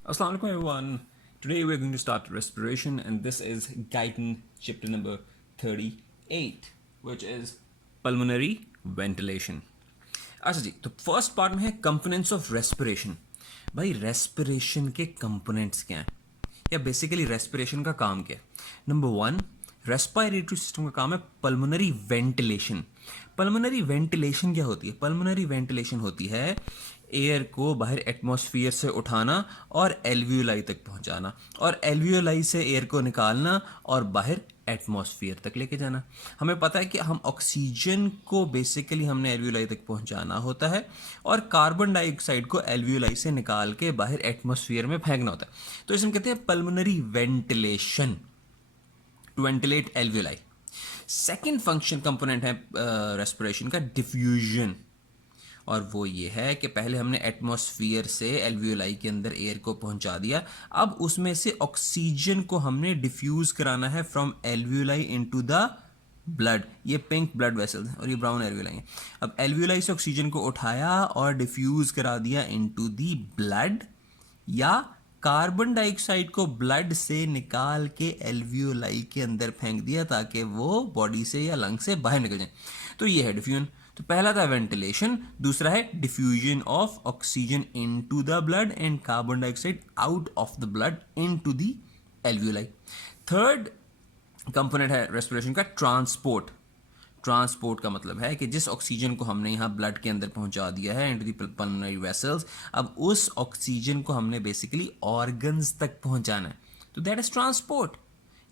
Assalamu alaikum everyone. Today we're going to start respiration and this is Guyton chapter number 38 which is pulmonary ventilation. अच्छा जी, तो first part में है components of respiration. भाई respiration के components क्या हैं या बेसिकली रेस्पिरेशन का काम क्या है. नंबर वन, रेस्पिरेटरी सिस्टम का काम है पल्मोनरी वेंटिलेशन. पल्मोनरी वेंटिलेशन क्या होती है? पल्मोनरी वेंटिलेशन होती है एयर को बाहर एटमॉस्फेयर से उठाना और एल्वियोलाई तक पहुंचाना और एल्वियोलाई से एयर को निकालना और बाहर एटमॉस्फेयर तक लेके जाना. हमें पता है कि हम ऑक्सीजन को बेसिकली हमने एल्वियोलाई तक पहुंचाना होता है और कार्बन डाइऑक्साइड को एल्वियोलाई से निकाल के बाहर एटमॉस्फेयर में फेंकना होता है. तो इसे हम कहते हैं pulmonary ventilation, to ventilate alveoli. Second function component है रेस्पिरेशन का डिफ्यूजन, और वो ये है कि पहले हमने एटमॉस्फेयर से एल्वियोलाई के अंदर एयर को पहुंचा दिया, अब उसमें से ऑक्सीजन को हमने डिफ्यूज कराना है from alveoli into the blood. ये पिंक ब्लड वेसल्स हैं और ये ब्राउन एल्वियोलाई हैं. अब एल्वियोलाई से ऑक्सीजन को उठाया और डिफ्यूज करा दिया इनटू द ब्लड, या कार्बन डाइऑक्साइड को ब्लड से निकाल के एल्वियोलाई के अंदर फेंक दिया ताकि वो बॉडी से या लंग से बाहर निकल जाए. तो ये है डिफ्यूजन. तो पहला था वेंटिलेशन, दूसरा है diffusion of oxygen into the blood and carbon dioxide out of the blood into the alveoli. Third component है रेस्पिरेशन का ट्रांसपोर्ट. ट्रांसपोर्ट का मतलब है कि जिस ऑक्सीजन को हमने यहाँ ब्लड के अंदर पहुंचा दिया है इनटू द पल्मोनरी वेसल्स, अब उस ऑक्सीजन को हमने बेसिकली ऑर्गन्स तक पहुंचाना है. तो दैट इज ट्रांसपोर्ट.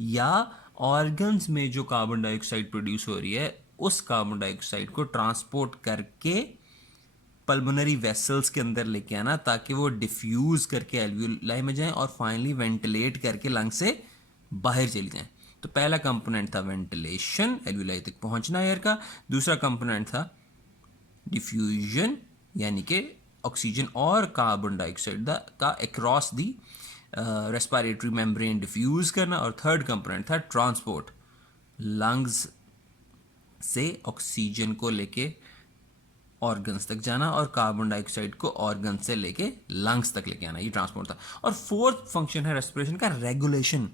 या ऑर्गन्स में जो कार्बन डाइऑक्साइड प्रोड्यूस हो रही है उस कार्बन डाइऑक्साइड को ट्रांसपोर्ट करके पल्मोनरी वेसल्स के अंदर लेके आना ताकि वो डिफ्यूज करके एल्वियोलाई में जाएं और फाइनली वेंटिलेट करके लंग से बाहर चली जाएं. तो पहला कंपोनेंट था वेंटिलेशन, एल्वियोलाई तक पहुंचना एयर का. दूसरा कंपोनेंट था डिफ्यूजन, यानी कि ऑक्सीजन और कार्बन डाइऑक्साइड का across the respiratory membrane diffuse करना. और थर्ड कंपोनेंट था ट्रांसपोर्ट, लंग्स से ऑक्सीजन को लेके ऑर्गन्स तक जाना और कार्बन डाइऑक्साइड को ऑर्गन से लेके लंग्स तक लेके आना. ये ट्रांसपोर्ट था. और फोर्थ फंक्शन है रेस्पिरेशन का रेगुलेशन.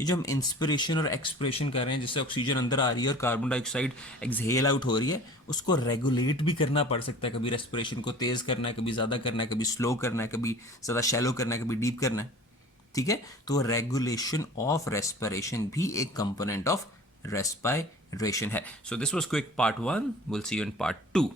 ये जो हम इंस्पिरेशन और एक्सपिरेशन कर रहे हैं जिससे ऑक्सीजन अंदर आ रही है और कार्बन डाइऑक्साइड एक्सहेल आउट हो रही है, उसको रेगुलेट भी करना पड़ सकता है. कभी रेस्पिरेशन को तेज करना है, कभी ज़्यादा करना है, कभी स्लो करना है, कभी ज़्यादा शैलो करना है, कभी डीप करना है. ठीक है, तो रेगुलेशन ऑफ रेस्पिरेशन भी एक कंपोनेंट ऑफ रेस्पिरेशन है. So this was quick part 1. Will see you in part 2.